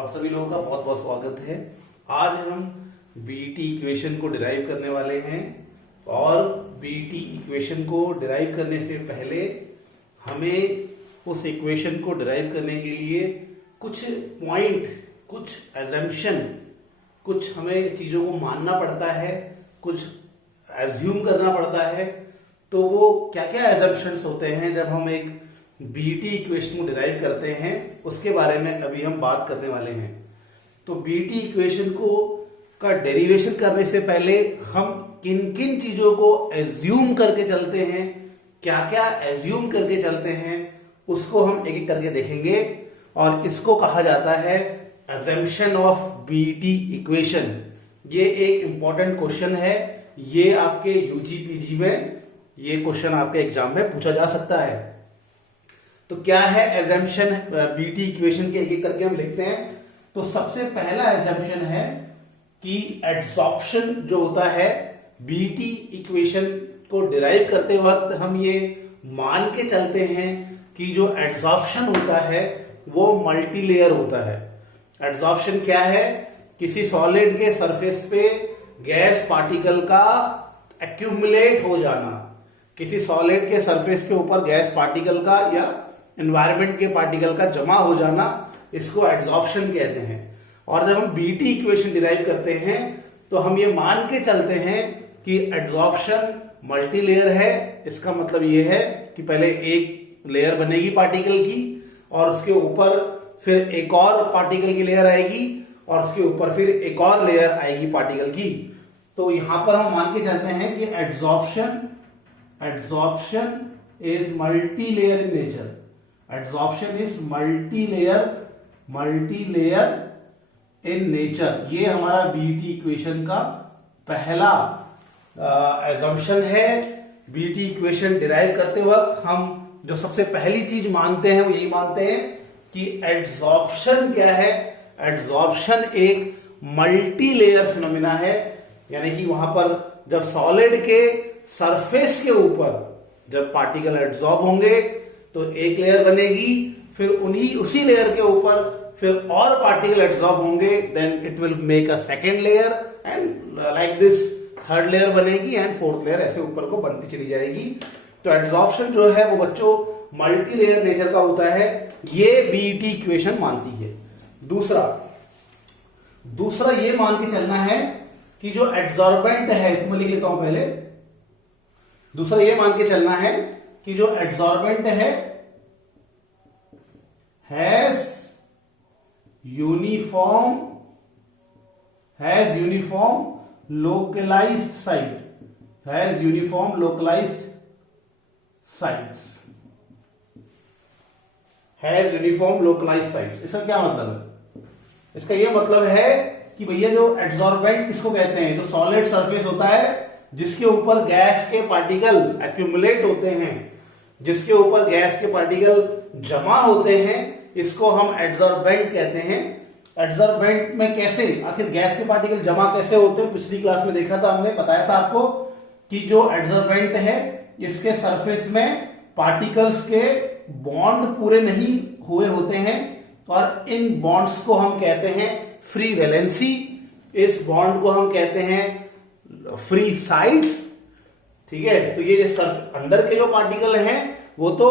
आप सभी लोगों का बहुत बहुत स्वागत है। आज हम बीटी इक्वेशन को डिराइव करने वाले हैं और बीटी इक्वेशन को डिराइव करने से पहले हमें उस इक्वेशन को डिराइव करने के लिए कुछ पॉइंट, कुछ एजम्पशन, कुछ हमें चीजों को मानना पड़ता है, कुछ एज्यूम करना पड़ता है। तो वो क्या क्या एजम्पशंस होते हैं जब हम एक बीटी इक्वेशन को डिराइव करते हैं, उसके बारे में अभी हम बात करने वाले हैं। तो बीटी इक्वेशन का डेरिवेशन करने से पहले हम किन किन चीजों को एज्यूम करके चलते हैं, क्या क्या एज्यूम करके चलते हैं, उसको हम एक एक करके देखेंगे। और इसको कहा जाता है अजम्पशन ऑफ बीटी इक्वेशन। ये एक इंपॉर्टेंट क्वेश्चन है। ये आपके यूजीपीजी में ये क्वेश्चन आपके एग्जाम में पूछा जा सकता है। तो क्या है एजम्पशन बीटी इक्वेशन के, एक एक करके हम लिखते हैं। तो सबसे पहला एजम्पशन है कि एड्सॉर्प्शन जो होता है, बीटी इक्वेशन को डिराइव करते वक्त हम ये मान के चलते हैं कि जो एड्सॉर्प्शन होता है वो मल्टीलेयर होता है। एड्सॉर्प्शन क्या है? किसी सॉलिड के सरफेस पे गैस पार्टिकल का एक्यूमुलेट हो जाना, किसी सॉलिड के सरफेस के ऊपर गैस पार्टिकल का या एनवायरमेंट के पार्टिकल का जमा हो जाना, इसको एड्सॉर्प्शन कहते हैं। और जब हम बीटी इक्वेशन डिराइव करते हैं तो हम ये मान के चलते हैं कि एड्सॉर्प्शन मल्टीलेयर है। इसका मतलब ये है कि पहले एक लेयर बनेगी पार्टिकल की और उसके ऊपर फिर एक और पार्टिकल की लेयर आएगी और उसके ऊपर फिर एक और लेयर आएगी पार्टिकल की। तो यहां पर हम मान के चलते हैं कि adsorption is multilayer in nature. Adsorption is multilayer in nature. ये हमारा बीटी इक्वेशन का पहला एजम्पशन है। बीटी इक्वेशन डिराइव करते वक्त हम जो सबसे पहली चीज मानते हैं वो यही मानते हैं कि एड्सॉर्प्शन क्या है? एड्सॉर्प्शन एक मल्टीलेयर फिनोमिना है। यानी कि वहां पर जब सॉलिड के सरफेस के ऊपर जब पार्टिकल एड्सॉर्ब होंगे तो एक लेयर बनेगी, फिर उसी लेयर के ऊपर फिर और पार्टिकल एड्सॉर्ब होंगे, then it will make a second layer and like this third layer बनेगी एंड फोर्थ लेयर ऐसे ऊपर को बनती चली जाएगी। तो एड्सॉर्प्शन जो है वो बच्चों मल्टी लेयर नेचर का होता है। ये बीटी इक्वेशन मानती है। दूसरा ये मान के चलना है कि जो एड्सॉर्बेंट है, इसमें लिख लेता हूं पहले। दूसरा ये मान के चलना है कि जो एड्सॉर्बेंट है हैज यूनिफॉर्म लोकलाइज्ड साइट्स। इसका क्या मतलब है? इसका यह मतलब है कि भैया जो एड्सॉर्बेंट किसको कहते हैं? जो सॉलिड सरफेस होता है जिसके ऊपर गैस के पार्टिकल एक्यूमुलेट होते हैं, जिसके ऊपर गैस के पार्टिकल जमा होते हैं, इसको हम एड्सॉर्बेंट कहते हैं। एड्सॉर्बेंट में कैसे, आखिर गैस के पार्टिकल जमा कैसे होते हैं? पिछली क्लास में देखा था, हमने बताया था आपको कि जो एड्सॉर्बेंट है इसके सरफेस में पार्टिकल्स के बॉन्ड पूरे नहीं हुए होते हैं और इन बॉन्ड्स को हम कहते हैं फ्री वैलेंसी। इस बॉन्ड को हम कहते हैं फ्री साइड्स। ठीक है, तो ये अंदर के जो पार्टिकल हैं वो तो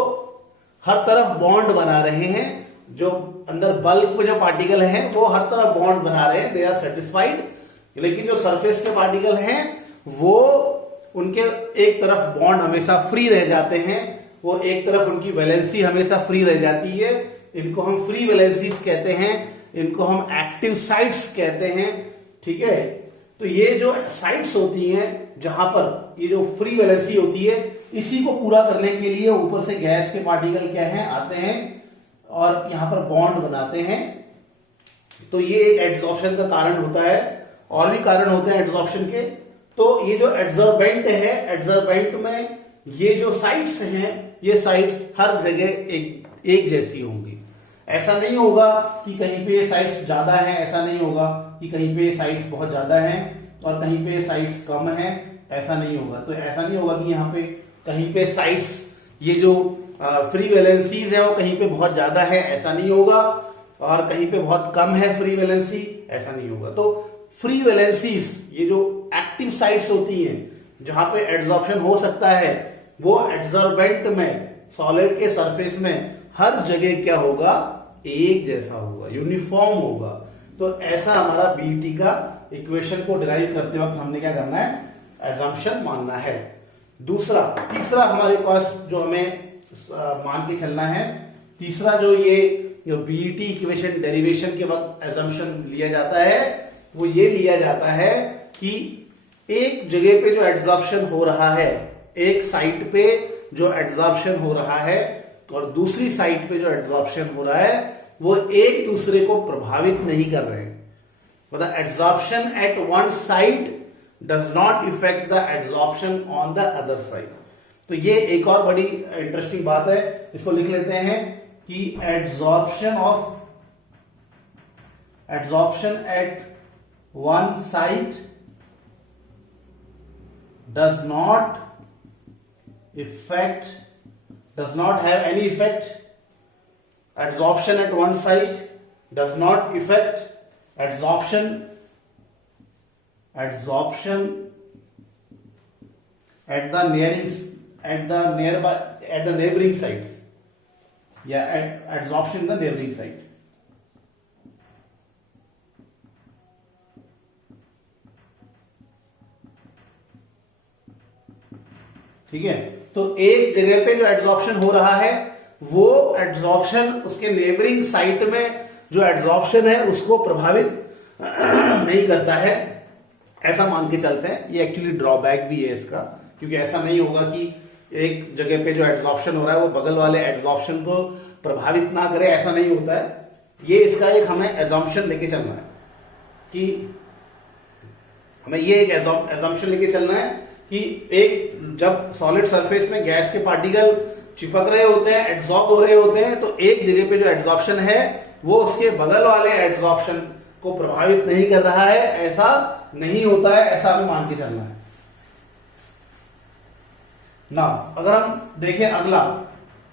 हर तरफ बॉन्ड बना रहे हैं। जो अंदर बल्क में जो पार्टिकल हैं वो हर तरफ बॉन्ड बना रहे हैं, दे आर सेटिस्फाइड। लेकिन जो सरफेस के पार्टिकल हैं वो उनके एक तरफ बॉन्ड हमेशा फ्री रह जाते हैं, वो एक तरफ उनकी वैलेंसी हमेशा फ्री रह जाती है। इनको हम फ्री वैलेंसीज कहते हैं, इनको हम एक्टिव साइट्स कहते हैं। ठीक है, तो ये जो साइट्स होती हैं जहां पर ये जो फ्री वैलेंसी होती है, इसी को पूरा करने के लिए ऊपर से गैस के पार्टिकल क्या है आते हैं और यहां पर बॉन्ड बनाते हैं। तो ये एक एड्सॉर्प्शन का कारण होता है। और भी कारण होते हैं एड्सॉर्प्शन के। तो ये जो एड्सॉर्बेंट है, एड्सॉर्बेंट में ये जो साइट्स हैं, ये साइट्स हर जगह एक जैसी होंगी। ऐसा नहीं होगा कि कहीं पे साइट्स ज्यादा हैं, ऐसा नहीं होगा कि कहीं पे साइट्स बहुत ज्यादा हैं और कहीं पे साइट्स कम हैं, ऐसा नहीं होगा। तो ऐसा नहीं होगा कि यहाँ पे कहीं पे साइट्स ये जो फ्री वैलेंसीज है वो कहीं पे बहुत ज्यादा है, ऐसा नहीं होगा। और कहीं पे बहुत कम है फ्री वैलेंसी, ऐसा नहीं होगा। तो फ्री वैलेंसीज, ये जो एक्टिव साइट्स होती हैं जहां पे एड्सॉर्प्शन हो सकता है, वो एड्सॉर्बेंट में, सॉलिड के सरफेस में हर जगह क्या होगा, एक जैसा होगा, यूनिफॉर्म होगा। तो ऐसा हमारा बीटी का इक्वेशन को डिराइव करते वक्त हमने क्या करना है, एजम्पशन मानना है। तीसरा हमारे पास जो हमें मान के चलना है, तीसरा जो बीटी इक्वेशन डेरिवेशन के वक्त एजम्पशन लिया जाता है, वो ये लिया जाता है कि एक जगह पे जो एड्सॉर्प्शन हो रहा है, एक साइट पे जो एड्सॉर्प्शन हो रहा है और दूसरी साइट पे जो एड्सॉर्प्शन हो रहा है, वो एक दूसरे को प्रभावित नहीं कर रहे हैं। मतलब adsorption at one site does not effect the adsorption on the other side. तो ये एक और बड़ी इंटरेस्टिंग बात है, इसको लिख लेते हैं कि adsorption at one site does not have any effect. Adsorption at one site does not affect adsorption at the neighboring sites. Adsorption in the neighboring site. ठीक है, तो एक जगह पे जो एड्सॉर्प्शन हो रहा है, वो एड्सॉर्प्शन उसके नेबरिंग साइट में जो एड्सॉर्प्शन है उसको प्रभावित नहीं करता है, ऐसा मान के चलते हैं। ये एक्चुअली ड्रॉबैक भी है इसका, क्योंकि ऐसा नहीं होगा कि एक जगह पे जो एड्सॉर्प्शन हो रहा है वो बगल वाले एड्सॉर्प्शन को प्रभावित ना करे, ऐसा नहीं होता है। ये इसका एक हमें एजम्पशन लेके चलना है कि हमें ये एक एजम्पशन लेके चलना है कि एक जब सॉलिड सरफेस में गैस के पार्टिकल चिपक रहे होते हैं, एड्सॉर्ब हो रहे होते हैं, तो एक जगह पे जो एड्सॉर्प्शन है वो उसके बगल वाले एड्सॉर्प्शन को प्रभावित नहीं कर रहा है, ऐसा नहीं होता है, ऐसा हमें मान के चलना है ना। अगर हम देखें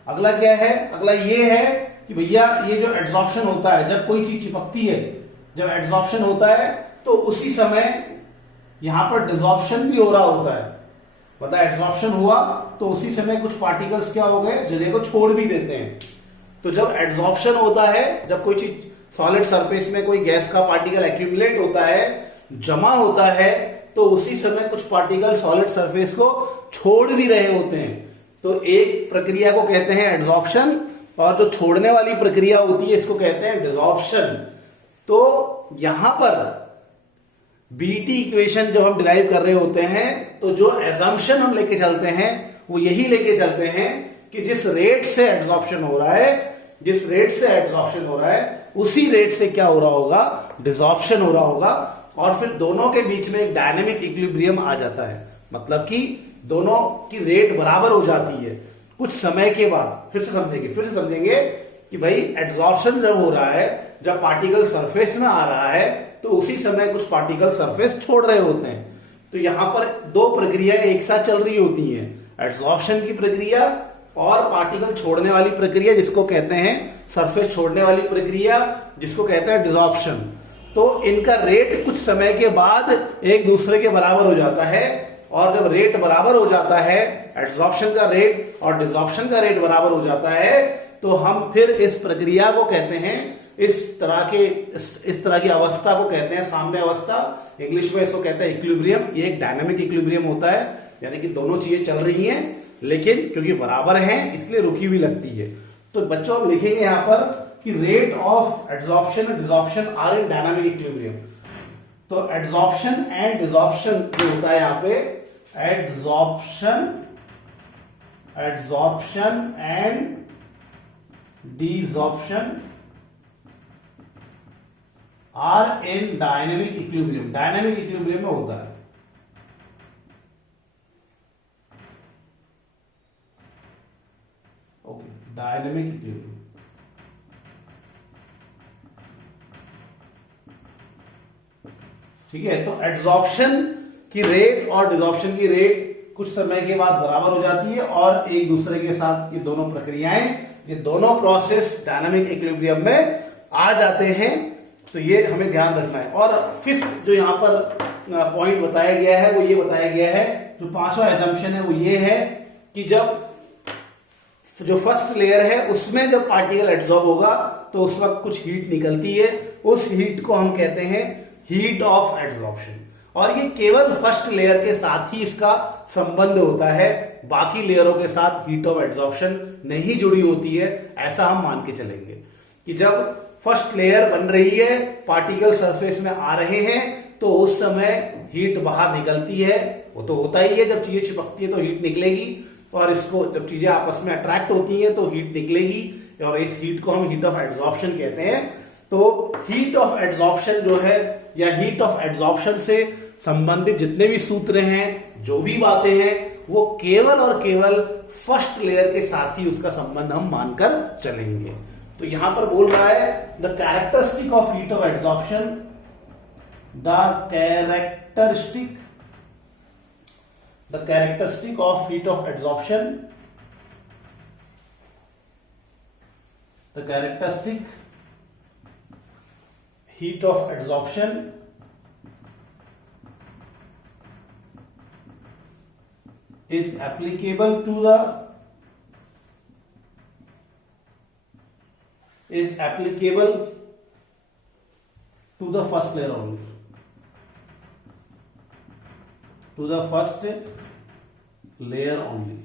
अगला क्या है, अगला ये है कि भैया ये जो एड्सॉर्प्शन होता है, जब कोई चीज चिपकती है, जब एड्सॉर्प्शन होता है तो उसी समय यहां पर डिसॉर्प्शन भी हो रहा होता है। मतलब एड्सॉर्प्शन हुआ तो उसी समय कुछ पार्टिकल्स क्या हो गए, जगह को छोड़ भी देते हैं। तो जब एड्सॉर्प्शन होता है, जब कोई चीज सॉलिड सरफेस में कोई गैस का पार्टिकल एक्यूमुलेट होता है, जमा होता है, तो उसी समय कुछ पार्टिकल सॉलिड सरफेस को छोड़ भी रहे होते हैं। तो एक प्रक्रिया को कहते हैं एड्सॉर्प्शन, और जो छोड़ने वाली प्रक्रिया होती है इसको कहते हैं डिसॉर्प्शन। तो यहां पर बीटी इक्वेशन जब हम डिराइव कर रहे होते हैं, तो जो एजम्पशन हम लेके चलते हैं वो यही लेके चलते हैं कि जिस रेट से एड्सॉर्प्शन हो रहा है, उसी रेट से क्या हो रहा होगा, डिसॉर्प्शन हो रहा होगा। और फिर दोनों के बीच में एक डायनेमिक इक्विलिब्रियम आ जाता है, मतलब कि दोनों की रेट बराबर हो जाती है। कुछ समय के बाद फिर से समझेंगे कि भाई एड्सॉर्प्शन जब हो रहा है, जब पार्टिकल सरफेस में आ रहा है, तो उसी समय कुछ पार्टिकल सरफेस छोड़ रहे होते हैं। तो यहां पर दो प्रक्रिया एक साथ चल रही होती हैं, एड्सॉर्प्शन की प्रक्रिया और पार्टिकल छोड़ने वाली प्रक्रिया, जिसको कहते हैं सरफेस छोड़ने वाली प्रक्रिया, जिसको कहते हैं डिसॉर्प्शन। तो इनका रेट कुछ समय के बाद एक दूसरे के बराबर हो जाता है, और जब रेट बराबर हो जाता है, एड्सॉर्प्शन का रेट और डिसॉर्प्शन का रेट बराबर हो जाता है, तो हम फिर इस प्रक्रिया को कहते हैं, इस तरह की अवस्था को कहते हैं साम्य अवस्था। इंग्लिश में इसको कहते हैं इक्विलिब्रियम। ये एक डायनामिक इक्विलिब्रियम होता है, यानी कि दोनों चीजें चल रही हैं, लेकिन क्योंकि बराबर हैं इसलिए रुकी हुई लगती है। तो बच्चों हम लिखेंगे यहां पर कि rate of adsorption and desorption are in dynamic equilibrium. तो एड्सॉर्प्शन एंड डिसॉर्प्शन जो होता है यहां पे, adsorption and desorption are in dynamic equilibrium. Dynamic equilibrium में होता है। Okay, dynamic equilibrium. ठीक है, तो एड्सॉर्प्शन की रेट और डिसॉर्प्शन की रेट कुछ समय के बाद बराबर हो जाती है, और एक दूसरे के साथ ये दोनों प्रक्रियाएं, ये दोनों प्रोसेस डायनामिक इक्विलिब्रियम में आ जाते हैं, तो ये हमें ध्यान रखना है। और फिफ्थ जो यहाँ पर पॉइंट बताया गया है वो ये बताया गया है, जो पांचवा एजम्पशन है वो ये है कि जब जो फर्स्ट लेयर है उसमें जब पार्टिकल एब्जॉर्ब होगा तो उस वक्त कुछ हीट निकलती है, उस हीट को हम कहते हैं हीट ऑफ एब्जॉर्प्शन। और ये केवल फर्स्ट लेयर के साथ ही इसका संबंध होता है, बाकी लेयरों के साथ हीट ऑफ एब्जॉर्प्शन नहीं जुड़ी होती है, ऐसा हम मान के चलेंगे कि जब फर्स्ट लेयर बन रही है, पार्टिकल सरफेस में आ रहे हैं, तो उस समय हीट बाहर निकलती है। वो तो होता ही है, जब चीजें चिपकती है तो हीट निकलेगी, और इसको जब चीजें आपस में अट्रैक्ट होती हैं तो हीट निकलेगी, और इस हीट को हम हीट ऑफ एब्जॉर्प्शन कहते हैं। तो हीट ऑफ एब्जॉर्प्शन जो है, या हीट ऑफ एब्जॉर्प्शन से संबंधित जितने भी सूत्र हैं, जो भी बातें हैं, वो केवल और केवल फर्स्ट लेयर के साथ ही उसका संबंध हम मानकर चलेंगे। तो यहां पर बोल रहा है the characteristic of heat of absorption, the characteristic of heat of absorption, the characteristic heat of adsorption is applicable to the first layer only, to the first layer only।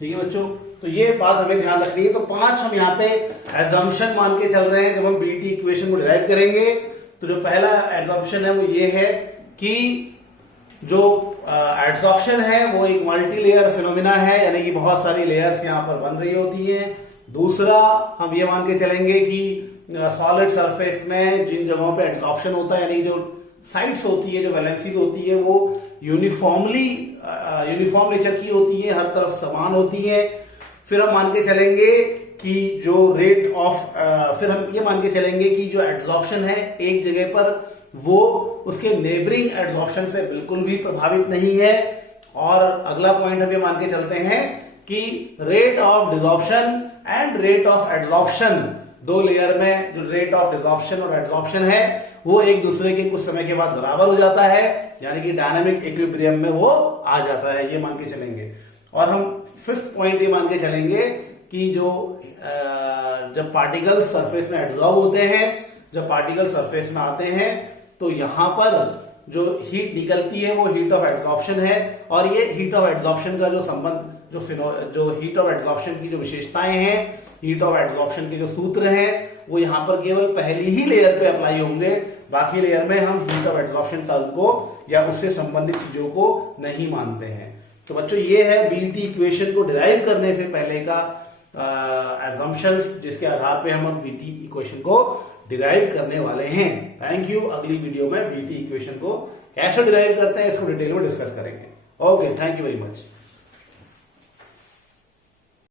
ठीक है बच्चों, तो ये बात हमें ध्यान रखनी है। तो 5 हम यहाँ पे एजम्पशन मान के चल रहे हैं जब हम बीटी इक्वेशन को डिराइव करेंगे। तो जो पहला एजम्पशन है वो ये है कि जो एडसॉर्प्शन है वो एक मल्टी लेयर फिनोमिना है, यानी कि बहुत सारी लेयर्स यहाँ पर बन रही होती हैं। दूसरा हम ये मान के चलेंगे कि सॉलिड सरफेस में जिन जगहों पे एडसॉर्प्शन होता है, यानी जो साइड्स होती है, जो वैलेंसीज होती है, वो यूनिफॉर्म नेचर की होती है, हर तरफ समान होती है। फिर हम मान के चलेंगे कि जो रेट ऑफ फिर हम ये मान के चलेंगे कि जो एडसॉर्प्शन है एक जगह पर, वो उसके नेबरिंग एडसॉर्प्शन से बिल्कुल भी प्रभावित नहीं है। और अगला पॉइंट हम ये मान के चलते हैं कि rate of desorption and rate of adsorption, दो लेयर में जो रेट ऑफ डिसॉर्प्शन और एडसॉर्प्शन है वो एक दूसरे के कुछ समय के बाद बराबर हो जाता है, यानी कि डायनामिक इक्विलिब्रियम में वो आ जाता है, ये मान के चलेंगे। और हम फिफ्थ पॉइंट ये मान के चलेंगे कि जो जब पार्टिकल सरफेस में एब्जॉर्ब होते हैं, जब पार्टिकल सरफेस में आते हैं, तो यहां पर जो हीट निकलती है वो हीट ऑफ एब्जॉर्प्शन है। और ये हीट ऑफ एब्जॉर्प्शन का जो संबंध, जो हीट ऑफ एब्जॉर्प्शन की जो विशेषताएं हैं, हीट ऑफ एब्जॉर्प्शन के जो सूत्र हैं, वो यहां पर केवल पहली ही लेयर पे अप्लाई होंगे, बाकी लेयर में हम हीट ऑफ एब्जॉर्प्शन टर्म को या उससे संबंधित चीजों को नहीं मानते हैं। तो बच्चों ये है बीटी इक्वेशन को डिराइव करने से पहले का असम्पशंस, जिसके आधार पे हम बीटी इक्वेशन को डिराइव करने वाले हैं। Thank you. अगली वीडियो में बीटी इक्वेशन को कैसे डिराइव करते हैं इसको डिटेल में डिस्कस करेंगे। Okay, thank you very much.